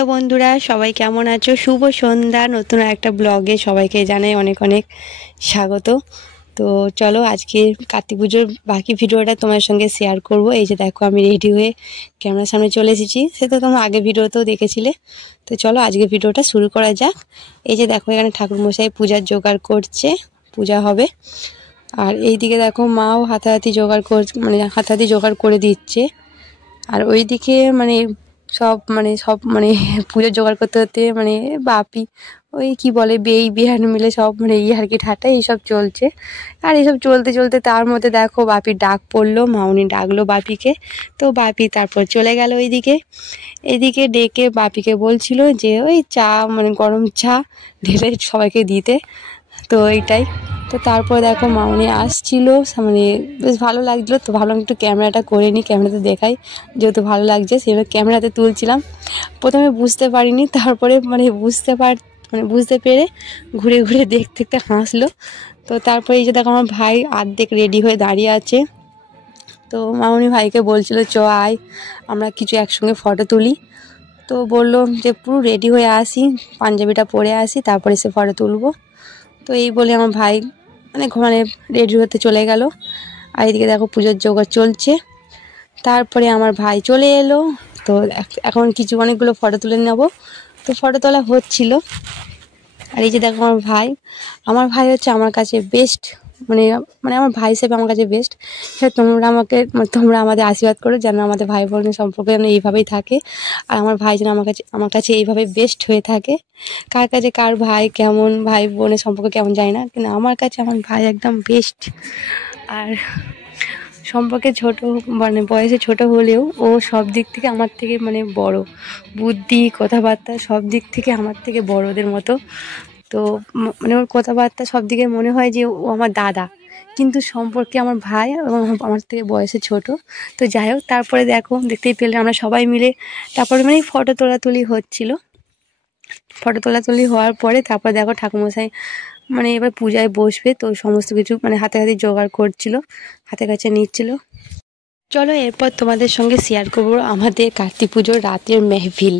Hello বন্ধুরা, সবাই কেমন আছো? শুভ সন্ধ্যা। নতুন একটা ব্লগে সবাইকে জানাই অনেক অনেক স্বাগত। তো চলো আজকে কার্তিক পুজোর বাকি ভিডিওটা তোমার সঙ্গে শেয়ার করব। এই যে দেখো আমি রেডি হয়ে ক্যামেরার সামনে চলে এসেছি, সেটা তোমরা আগে ভিডিওতেও দেখেছিলে। তো চলো আজকে ভিডিওটা শুরু করা যাক। এই যে দেখো এখানে ঠাকুরমশাই পূজার জোগাড় করছে, পূজা হবে। আর এইদিকে দেখো মাও হাতাহাতি জোগাড় করে দিচ্ছে। আর ওইদিকে সব পুজোর জোগাড় করতে করতে বাপি ওই কি বলে বিহান মিলে সব ইয়ার্কি ঠাট্টা এইসব চলছে। আর এইসব চলতে চলতে তার মধ্যে দেখো বাপির ডাক পড়লো, মাউনি ডাকলো বাপিকে। তো বাপি তারপর চলে গেল এইদিকে ডেকে বাপিকে বলছিল যে ওই চা গরম চা ঢেলে সবাইকে দিতে। তো এইটাই। তো তারপর দেখো মাউনি আসছিল, বেশ ভালো লাগছিলো। তো ভাবলাম একটু ক্যামেরাটা করে নিই, ক্যামেরাতে দেখাই, যেহেতু ভালো লাগছে সেভাবে ক্যামেরাতে তুলছিলাম। প্রথমে বুঝতে পারিনি, তারপরে বুঝতে পেরে ঘুরে ঘুরে দেখতে দেখতে হাসলো। তো তারপরে এই যে দেখো আমার ভাই অর্ধেক রেডি হয়ে দাঁড়িয়ে আছে। তো মামুনি ভাইকে বলছিল চ আয় আমরা কিছু একসঙ্গে ফটো তুলি। তো বললো যে পুরো রেডি হয়ে আসি, পাঞ্জাবিটা পরে আসি, তারপরে সে ফটো তুলবো। তো এই বলে আমার ভাই রেডি হতে চলে গেল। আর এদিকে দেখো পুজোর জোগাড় চলছে। তারপরে আমার ভাই চলে এলো। তো এখন অনেকগুলো ফটো তুলে নেব। তো ফটো তোলা হচ্ছিল। আর এই যে দেখো আমার ভাই হচ্ছে আমার কাছে বেস্ট, আমার ভাই হিসেবে আমার কাছে বেস্ট। তোমরা আমাদের আশীর্বাদ করো যেন আমাদের ভাই বোনের সম্পর্ক যেন এইভাবেই থাকে। আর আমার ভাই যেন আমার কাছে এইভাবে বেস্ট হয়ে থাকে। কার কাছে কার ভাই কেমন, ভাই বোনের সম্পর্ক কেমন যায় না, কিন্তু আমার কাছে আমার ভাই একদম বেস্ট। আর সম্পর্কে বয়সে ছোট হলেও ও সব দিক থেকে আমার থেকে বড়, বুদ্ধি কথাবার্তা সব দিক থেকে আমার থেকে বড়দের মতো। তো ওর কথাবার্তা সব দিকে মনে হয় যে ও আমার দাদা, কিন্তু সম্পর্কে আমার ভাই এবং আমার থেকে বয়সে ছোট। তো যাই হোক, তারপরে দেখতেই পেলে আমরা সবাই মিলে তারপরে ফটো তোলাতুলি হচ্ছিল। ফটো তোলাতুলি হওয়ার পরে তারপর দেখো ঠাকুরমশাই এবার পূজায় বসবে। তো সমস্ত কিছু হাতে জোগাড় করছিল, হাতে কাছে নিচ্ছিল। চলো এরপর তোমাদের সঙ্গে শেয়ার করবো আমাদের কার্তিক পুজোর রাতের মেহফিল।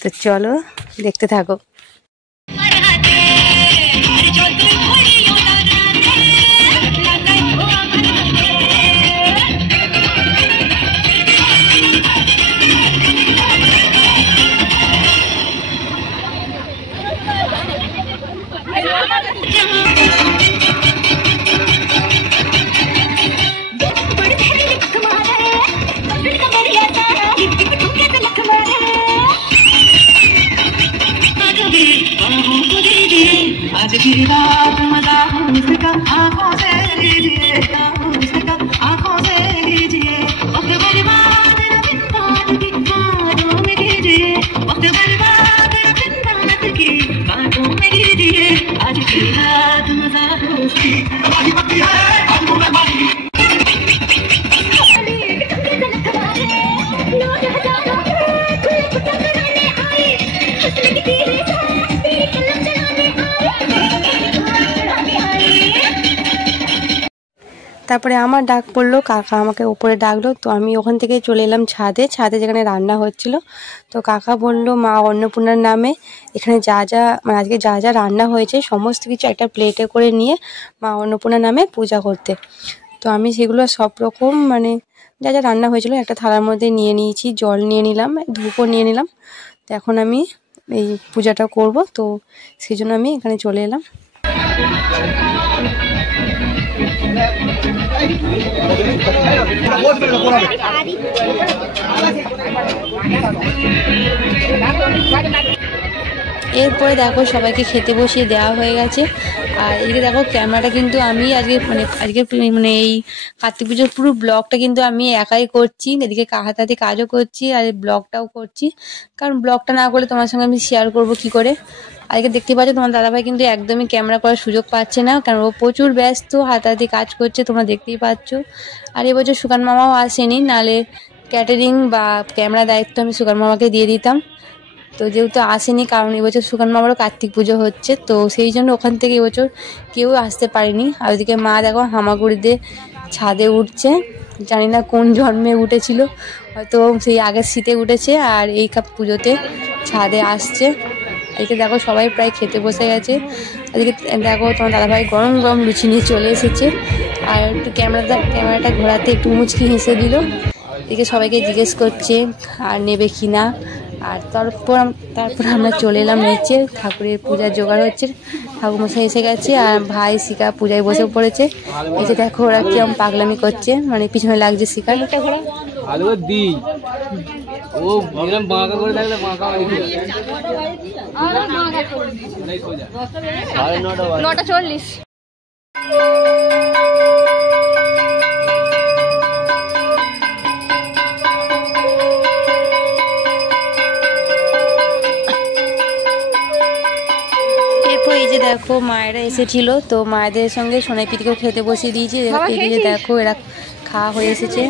তো চলো দেখতে থাকো। आज की रात मजा उसका आंखों से लीजिए, आंखों से लीजिए, वक्त बर्बाद की बातों में कीजिए, वक्त बर्बाद की बातों में कीजिए। आज की रात मजा उसकी তারপরে আমার ডাক পড়লো, কাকা আমাকে ওপরে ডাকলো। তো আমি ওখান থেকে চলে এলাম ছাদে যেখানে রান্না হচ্ছিল। তো কাকা বললো মা অন্নপূর্ণার নামে এখানে আজকে যা যা রান্না হয়েছে সমস্ত কিছু একটা প্লেটে করে নিয়ে মা অন্নপূর্ণার নামে পূজা করতে। তো আমি সেগুলো সব রকম যা যা রান্না হয়েছিল একটা থালার মধ্যে নিয়ে নিয়েছি, জল নিয়ে নিলাম, ধূপও নিয়ে নিলাম। তো এখন আমি এই পূজাটা করব। তো সেই জন্য আমি এখানে চলে এলাম। এরপরে দেখো সবাইকে খেতে বসিয়ে দেওয়া হয়ে গেছে। আর এদিকে দেখো ক্যামেরাটা কিন্তু আমি আজকে এই কার্তিক পুজোর পুরো ব্লগটা কিন্তু আমি একাই করছি। এদিকে হাতে কাজও করছি আর ব্লগটাও করছি, কারণ ব্লগটা না করলে তোমার সঙ্গে আমি শেয়ার করব কি করে। আজকে দেখতে পাচ্ছ তোমার দাদাভাই কিন্তু একদমই ক্যামেরা করার সুযোগ পাচ্ছে না, কারণ ও প্রচুর ব্যস্ত, হাতে কাজ করছে, তোমরা দেখতেই পাচ্ছ। আর এবছর সুকান মামাও আসেনি, নালে ক্যাটারিং বা ক্যামেরা দায়িত্ব আমি সুকান মামাকে দিয়ে দিতাম। তো যেহেতু আসেনি, কারণ এবছর সুকান মামারও কার্তিক পুজো হচ্ছে, তো সেই জন্য ওখান থেকে এবছর কেউ আসতে পারেনি। আর ওদিকে মা দেখো হামাগুড়ি দিয়ে ছাদে উঠছে, জানি না কোন জন্মে উঠেছিল, হয়তো সেই আগের শীতে উঠেছে আর এই পুজোতে ছাদে আসছে। এদিকে দেখো সবাই প্রায় খেতে বসে গেছে। এদিকে দেখো তোমার দাদাভাই গরম গরম লুচি নিয়ে চলে এসেছে। আর একটু ক্যামেরাটা ঘোরাতে একটু মুচকি হেসে দিল। এদিকে সবাইকে জিজ্ঞেস করছে আর নেবে কি না। আর তারপর আমরা চলে এলাম নিচে। ঠাকুরের পূজার জোগাড় হচ্ছে, ঠাকুরমশাই এসে গেছে আর ভাই শিকা পূজায় বসে পড়েছে। এই যে দেখো ওরা কিরম পাগলামি করছে, মানে পিছনে লাগছে শিকার। এই যে দেখো মায়েরা এসেছিল, তো মায়েদের সঙ্গে সোনাই পিটিকেও খেতে বসিয়ে দিয়েছি। এদিকে দেখো এরা খাওয়া হয়ে এসেছে।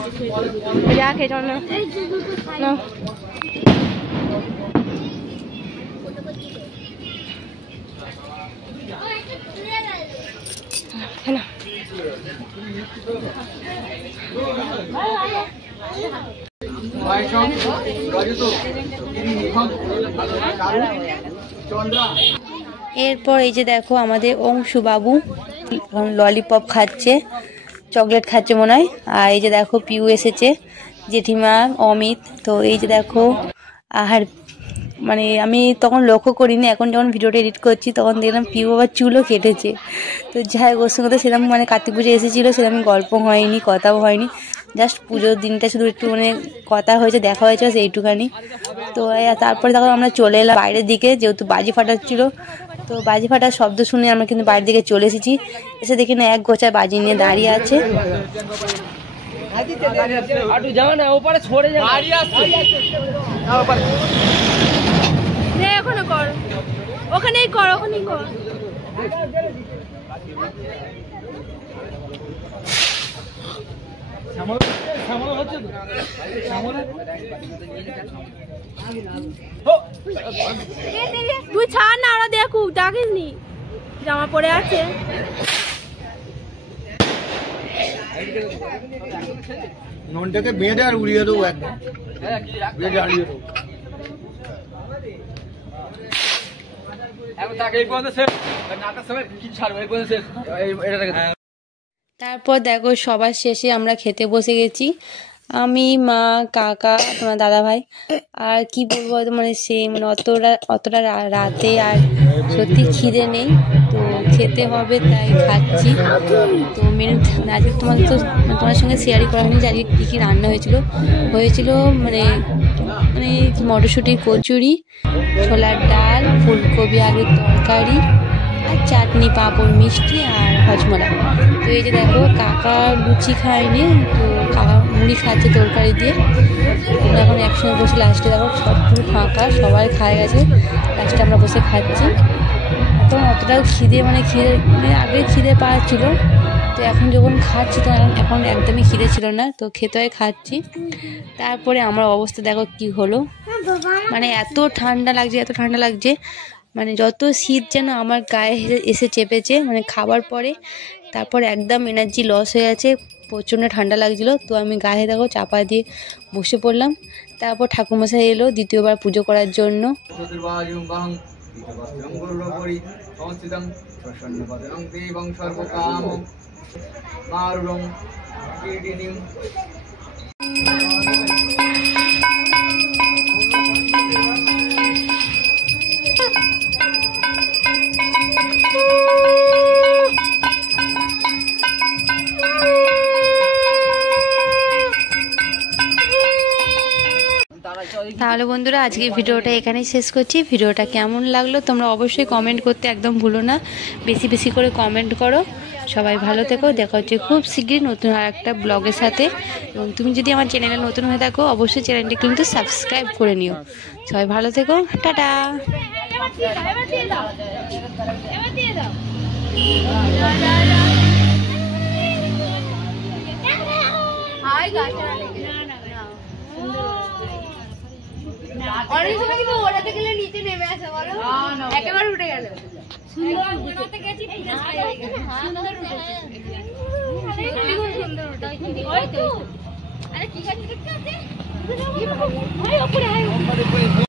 এরপর এই যে দেখো আমাদের অংশু বাবু ললিপপ খাচ্ছে, চকলেট খাচ্ছে মনে হয়। আর এই যে দেখো পিউ এসেছে, জেঠিমা, অমিত। তো এই যে দেখো আর মানে আমি তখন লক্ষ্য করিনি, এখন যখন ভিডিওটা এডিট করছি তখন দেখলাম পিউ আবার চুলও কেটেছে। তো যাই হোক ওর সঙ্গে তো সেরকম মানে কার্তিক পুজো এসেছিলো, সেরকম গল্প হয়নি, কথাও হয়নি। জাস্ট পুজোর দিনটা শুধু একটু মানে কথা হয়েছে, দেখা হয়েছে সেইটুখানি। তো তারপরে তখন আমরা চলে এলাম বাইরের দিকে, যেহেতু বাজি ফাটাচ্ছিলো। তো বাজি ফাটার শব্দ শুনে আমরা কিন্তু বাইরের দিকে চলে এসেছি। এসে দেখি না এক গোছায় বাজি নিয়ে দাঁড়িয়ে আছে। ওখানেই কর, ওখানেই কর। তুই ছাড় না, ওরা দেখুক, দেখিস নি জামা পরে আছে। ননটাকে বেঁধে আর উড়িয়ে দেবো একদম, বেঁধে হারিয়ে দেবো। তারপর দেখো সবার শেষে আমরা খেতে বসে গেছি, আমি, মা, কাকা, তোমার দাদা ভাই। আর কি বলবো, মানে সেই মানে অতটা রাতে আর সত্যি খিদে নেই, তো খেতে হবে তাই খাচ্ছি। তো মেনু আজকে তোমার সঙ্গে শেয়ারই করা হয়নি যে আজকে কী কী রান্না হয়েছিল মানে মানে মটরশুঁটির কচুরি, ছোলার ডাল, ফুলকপি আলুর তরকারি, আর চাটনি, পাঁপড়, মিষ্টি আর হজমলা। তো এই যে দেখো কাকা লুচি খায়নি, তো কাকা মুড়ি খাচ্ছে তরকারি দিয়ে। এখন একসঙ্গে বসে লাস্টে দেখো সব পুরো ফাঁকা, সবাই খায় গেছে, লাস্টে আমরা বসে খাচ্ছি। তো অতটাও খিদে মানে আগে খিদে পাচ্ছিলো, তো এখন যখন খাচ্ছি তো এখন একদমই খিদে ছিল না, তো খেতে হয় খাচ্ছি। তারপরে আমার অবস্থা দেখো কি হলো, মানে এত ঠান্ডা লাগছে, মানে যত শীত যেন আমার গায়ে এসে চেপেছে মানে খাবার পরে। তারপর একদম এনার্জি লস হয়ে গেছে, প্রচণ্ড ঠান্ডা লাগছিলো। তো আমি গায়ে দেখো চাপা দিয়ে বসে পড়লাম। তারপর ঠাকুরমশাই এলো দ্বিতীয়বার পুজো করার জন্য। তাহলে বন্ধুরা আজকে ভিডিওটা এখানেই শেষ করছি। ভিডিওটা কেমন লাগলো তোমরা অবশ্যই কমেন্ট করতে একদম ভুলো না, বেশি বেশি করে কমেন্ট করো। সবাই ভালো থেকো, দেখা হচ্ছে খুব শীঘ্রই নতুন আর একটা ব্লগের সাথে। এবং তুমি যদি আমার চ্যানেলে নতুন হয়ে থাকো অবশ্যই চ্যানেলটি কিন্তু সাবস্ক্রাইব করে নিও। সবাই ভালো থেকো, টাটা। অনেক সময় কিন্তু ওড়াতে গেলে নিচে নেমে আসে, বলো একেবারে উঠে গেল। সুন্দর